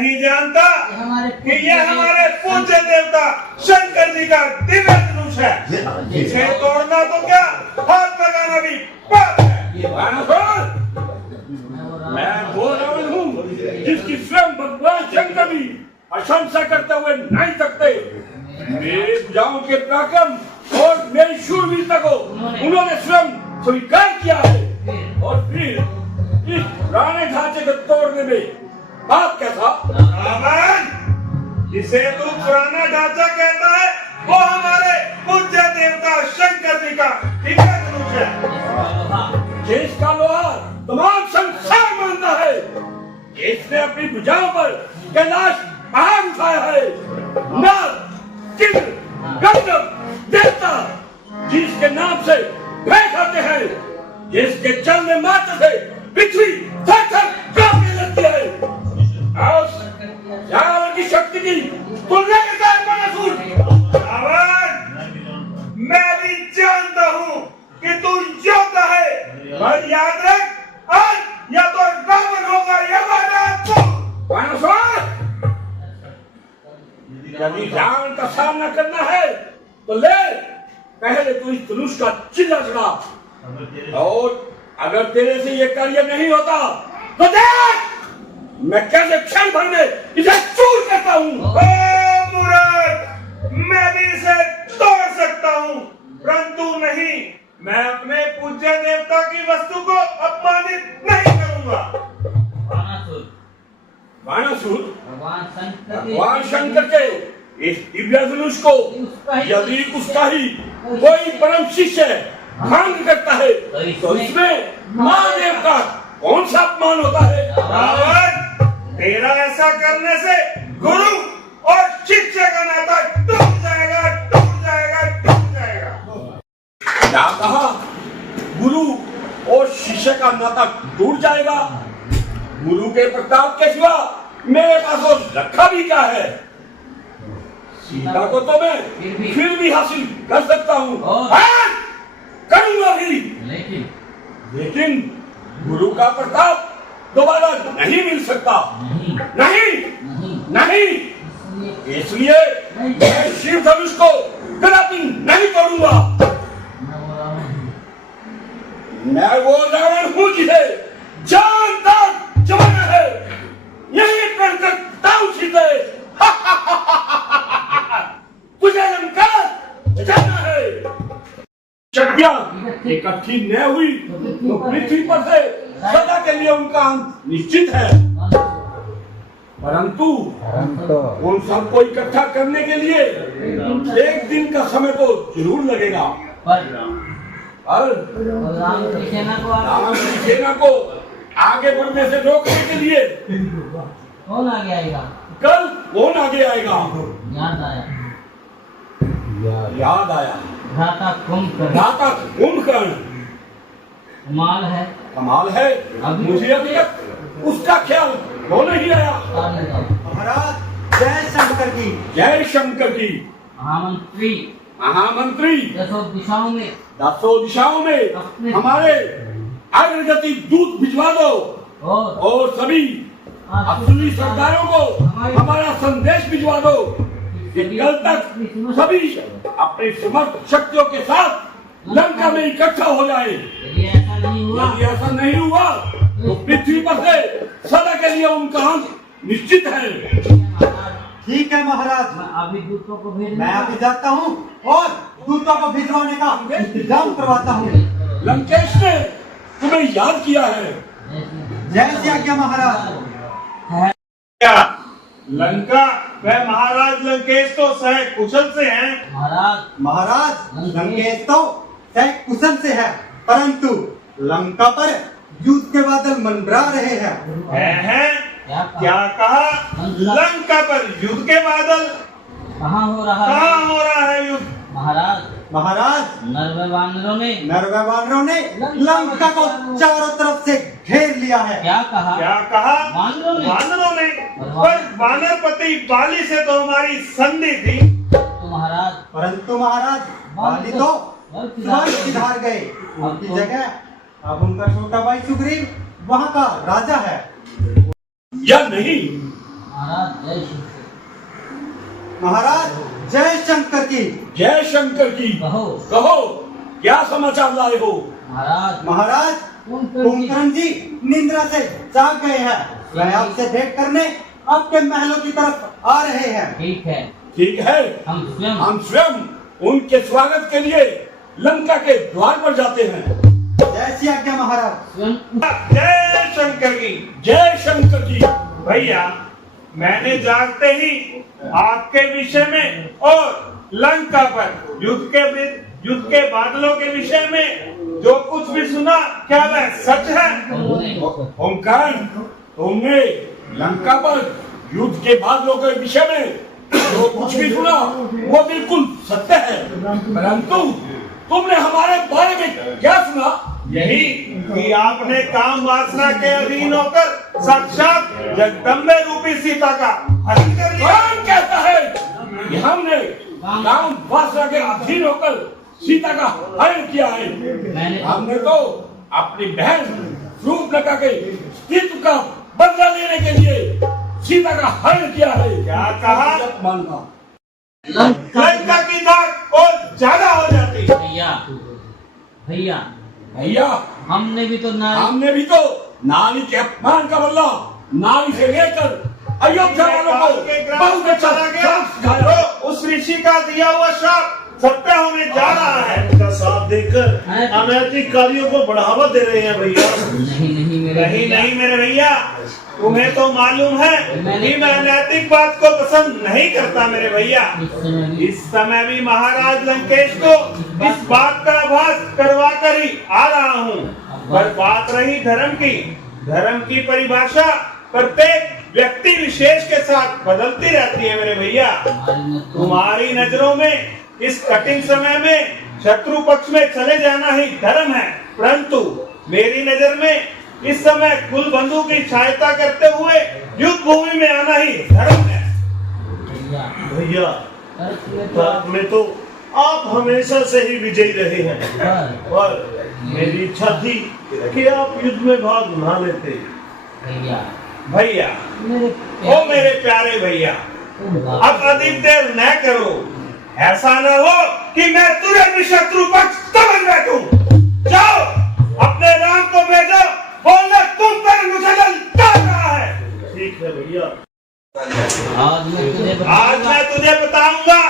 नहीं जानता कि ये हमारे पूज्य देवता शंकर जी का दिव्य धनुष है। इसे तोड़ना तो क्या, हाथ लगाना भी पाप है। मैं वो रावण हूँ जिसकी स्वयं भगवान शंकर भी प्रशंसा करते हुए नहीं सकते। मेरे भुजाओं के पराक्रम और मेरी शूरवीरता को उन्होंने स्वयं स्वीकार किया है, और फिर इस पुराने ढांचे को तोड़ने में बात कैसा? रावण, जिसे तू पुराना ढांचा कहता है वो हमारे पूज्य देवता शंकर जी का दिव्य धनुष है। जिसका लोहा तमाम संसार मानता है, इसने अपनी भुजाओं पर कैलाश पहाड़ उठाया है। नाग, चित्र, गंधर्व, देवता जिसके नाम से भय खाते हैं, जिसके चलने मात्र से पृथ्वी थर-थर कांपने लगती है। रावण की शक्ति की तुलना करता है बाणासुर। रावण, मैं भी जानता हूँ कि तू योद्धा है, पर याद रख, आज या तो रावण होगा या बाणासुर। यदि रावण का सामना करना है तो ले, पहले तो इस धनुष का चिल्ला चढ़ा, और अगर तेरे से ये कार्य नहीं होता तो देख मैं कैसे क्षण भर में इसे चूर करता हूँ। मूर्ख, मैं भी इसे तोड़ सकता हूँ, परंतु नहीं, मैं अपने पूज्य देवता की वस्तु को अपमानित नहीं करूँगा। बाणासुर भगवान शंकर के इस दिव्य धनुष को यदि उसका ही कोई परम शिष्य भंग करता है तो इसमें महादेव का कौन सा अपमान होता है? रावण, तेरा ऐसा करने से गुरु और शिष्य का नाता टूट जाएगा, टूट जाएगा, टूट जाएगा। क्या कहा? गुरु और शिष्य का नाता टूट जाएगा? गुरु के प्रताप के सिवा मेरे पास वो रखा भी क्या है? सीता को तो मैं फिर भी हासिल कर सकता हूँ, करूंगा भी, लेकिन गुरु का प्रताप दोबारा नहीं मिल सकता। नहीं, नहीं, इसलिए मैं शिव धनुष को कदापि नहीं तोड़ूंगा। मैं वो रावण हूँ जिसे जान तक जमाना है, यही कर सकता हूँ सीधे। तुझे लंका जाना है। शक्तियां इकट्ठी न हुई तो पृथ्वी पर से सदा के लिए उनका अंत निश्चित है, परंतु उन सबको इकट्ठा करने के लिए एक दिन का समय तो जरूर लगेगा। राम की सेना को आगे बढ़ने से रोकने के लिए कौन आगे आएगा? कल कौन आगे आएगा? याद आया भ्राता कुंभकर्ण। कमाल है, मुझे अभी तक उसका ख्याल क्यों नहीं आया? महाराज जय शंकर की, जय शंकर की। महामंत्री दसों दिशाओं में हमारे अग्रगति दूत भिजवा दो, और सभी असली सरदारों को हमारा संदेश भिजवा दो कि कल तक सभी अपनी समस्त शक्तियों के साथ लंका में इकट्ठा हो जाए। यदि ऐसा नहीं हुआ तो पृथ्वी पर से सदा के लिए उनका अंत निश्चित है। ठीक है महाराज, मैं अभी जाता हूँ और दूतों को भिजवाने का इंतजाम करवाता हूँ। लंकेश ने तुम्हें याद किया है। जय श्री आज्ञा महाराज। लंका वह महाराज लंकेश तो सह कुशल से हैं। महाराज लंकेश तो सह कुशल से है, परंतु लंका पर युद्ध के बादल मंडरा रहे हैं। क्या कहा? लंका पर युद्ध के बादल? कहाँ हो रहा है युद्ध? महाराज नरवे वानरों ने लंका को चारों तरफ से घेर लिया है। क्या कहा? वानरों ने? पर वानरपति बाली से तो हमारी संधि थी। परंतु महाराज बाली तो सिधार गए, उनकी जगह अब उनका छोटा भाई सुग्रीव वहाँ का राजा है। या नहीं, महाराज जय श्री कृष्ण। महाराज जय शंकर की। जय शंकर की। कहो कहो क्या समाचार लाए हो? महाराज महाराज कुंभकर्ण जी निद्रा से जाग गए हैं। वह आपसे भेंट करने आपके महलों की तरफ आ रहे हैं। ठीक है, ठीक है, हम स्वयं उनके स्वागत के लिए लंका के द्वार पर जाते हैं। जय श्री आज्ञा महाराज। जय शंकर की। जय शंकर जी। भैया मैंने जागते ही आपके विषय में और लंका पर युद्ध के बादलों के विषय में जो कुछ भी सुना, क्या वह सच है? ओंकार, तुमने लंका पर युद्ध के बादलों के विषय में जो कुछ भी सुना वो बिल्कुल सत्य है, परंतु तुमने हमारे बारे में क्या सुना? यही कि आपने काम वासना के अधीन होकर साक्षात जगदम्बे रूपी सीता का हरण कर लिया। कौन कहता है कि हमने काम वासना के अधीन होकर सीता का हरण किया है? हमने तो अपनी बहन शूर्पणखा के अस्तित्व का बदला लेने के लिए सीता का हरण किया है। क्या कहा? मानना लंका की दाग और ज्यादा हो जाती। भैया भैया भैया हमने भी तो नारी के अपमान का बदला नारी से लेकर अयोध्या वालों को के ग्राम बहुत में अच्छा चला गया सिखाया। तो उस ऋषि का दिया हुआ श्राप सत्य होने जा रहा है। का साथ देकर अनैतिक कार्यों को बढ़ावा दे रहे हैं भैया। नहीं मेरे भैया, तुम्हें तो मालूम है कि मैं अनैतिक बात को पसंद नहीं करता मेरे भैया। इस समय भी महाराज लंकेश को इस बात का आभास करवा कर ही आ रहा हूँ। पर बात रही धर्म की परिभाषा प्रत्येक व्यक्ति विशेष के साथ बदलती रहती है मेरे भैया। तुम्हारी नजरों में इस कठिन समय में शत्रु पक्ष में चले जाना ही धर्म है, परंतु मेरी नजर में इस समय कुल बंधु की सहायता करते हुए युद्ध भूमि में आना ही धर्म है। भैया तर्क में तो आप हमेशा से ही विजयी रहे हैं, और मेरी इच्छा थी कि आप युद्ध में भाग ना लेते। भैया ओ मेरे प्यारे भैया, अब अधिक देर न करो। ऐसा न हो कि मैं तुरंत भी शत्रु पक्ष समझ बैठूं। जाओ अपने राम को भेजो, बोलना तुम पर मुझे डर रहा है। ठीक है भैया। आज मैं तुझे बताऊंगा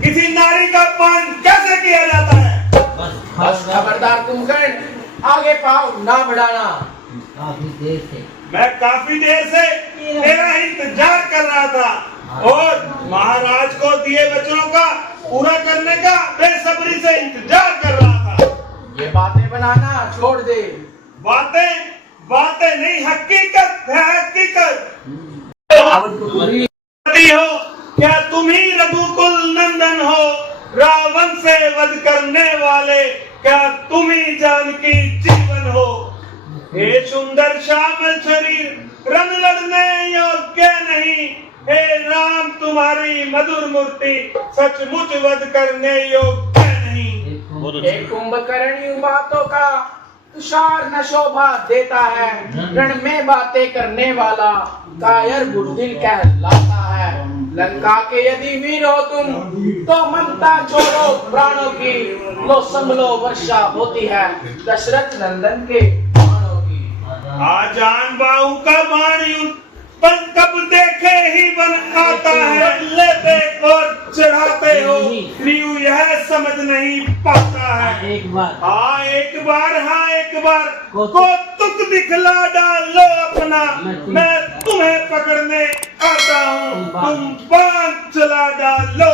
किसी नारी का अपमान कैसे किया जाता है। बस खबरदार कुंभकर्ण, आगे पाँव ना बढ़ाना। मैं काफी देर से तेरा इंतजार कर रहा था और महाराज को दिए वचनों का पूरा करने का बेसब्री से इंतजार कर रहा था। ये बातें बनाना छोड़ दे। बातें नहीं, हकीकत है हकीकत। हो क्या तुम ही रघुकुल नंदन हो, रावण से वध करने वाले, क्या तुम ही जानकी जीवन हो। हे सुंदर श्यामल शरीर रण लड़ने योग्य नहीं, हे राम तुम्हारी मधुर मूर्ति सचमुच वध करने योग्य नहीं। हे कुंभकर्ण, इन बातों का तुषार न शोभा देता है, रण में बातें करने वाला कायर बुद्धिल कहलाता है। लंका के यदि वीर हो तुम तो ममता छोड़ो प्राणों की, लो संभलो वर्षा होती है दशरथ नंदन के बाणों की। आजान बाहु का बाण युद्ध पर कब देखे ही बन आता है, लेते और चढ़ाते हो क्रियू यह समझ नहीं पाता है। एक बार को तुक दिखला डालो अपना, मैं तुम्हें पकड़ने आता हूँ, तुम बाण चला डालो।